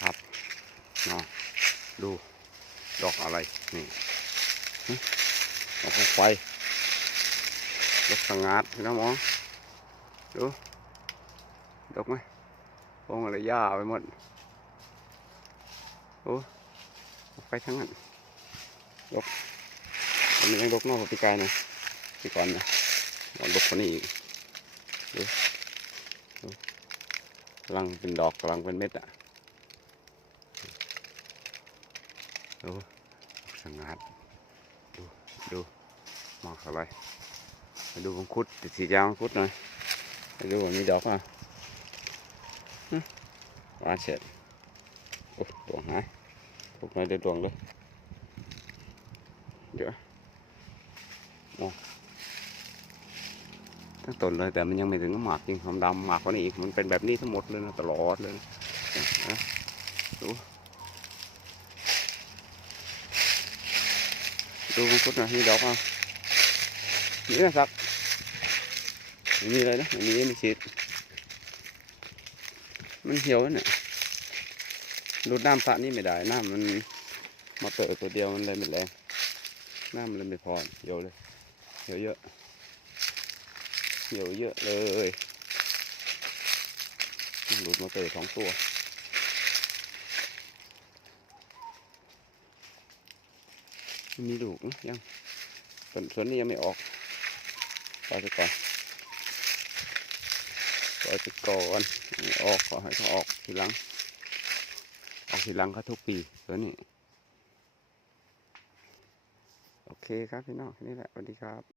ครับเนาะดูดอกอะไรนี่ดอกไฟดอกสงัดนะหมอดูดอกไหมพวงอะไรย่าไปหมดโอ้ไฟทั้งนั้นดอกอันนี้ยังดอกนอกปีกายนะปีก่อนนะดอกคนนี้อีกดูกำลังเป็นดอกกำลังเป็นเม็ดอ่ะดูสงัดดูมองอะไรไปดูมังคุดติดสียางมังคุดหน่อยไปดูว่ามีดอกอ่ะหวานเสร็จโอ้ดวงหายถูกหน่อยเดือดดวงเลยเดี๋ยวมองทั้งต้นเลยแต่มันยังไม่ถึงหมากจริงหอมดำหมากกว่านี้อีกมันเป็นแบบนี้ทั้งหมดเลยนะตลอดเลยนะดูมังคุดหน่อยมีดอกอ่ะนี่นะครับไม่มีเลยนะไม่มีฉีดมันเหี่ยวเนี่ยดูดน้ำสระนี่ไม่ได้น้ำมันมาเปิดตัวเดียวมันเลยไม่แรงน้ำมันเลยไม่พอเหี่ยวเลยเหี่ยวเยอะเลยดูดมาเปิด2 ตัวมีลูกยังส่วนนี้ยังไม่ออกปล่อยไปก่อนออกขอให้เขาออกทีหลังเขาทุกปีตัวนี้โอเคครับพี่น้องนี่แหละสวัสดีครับ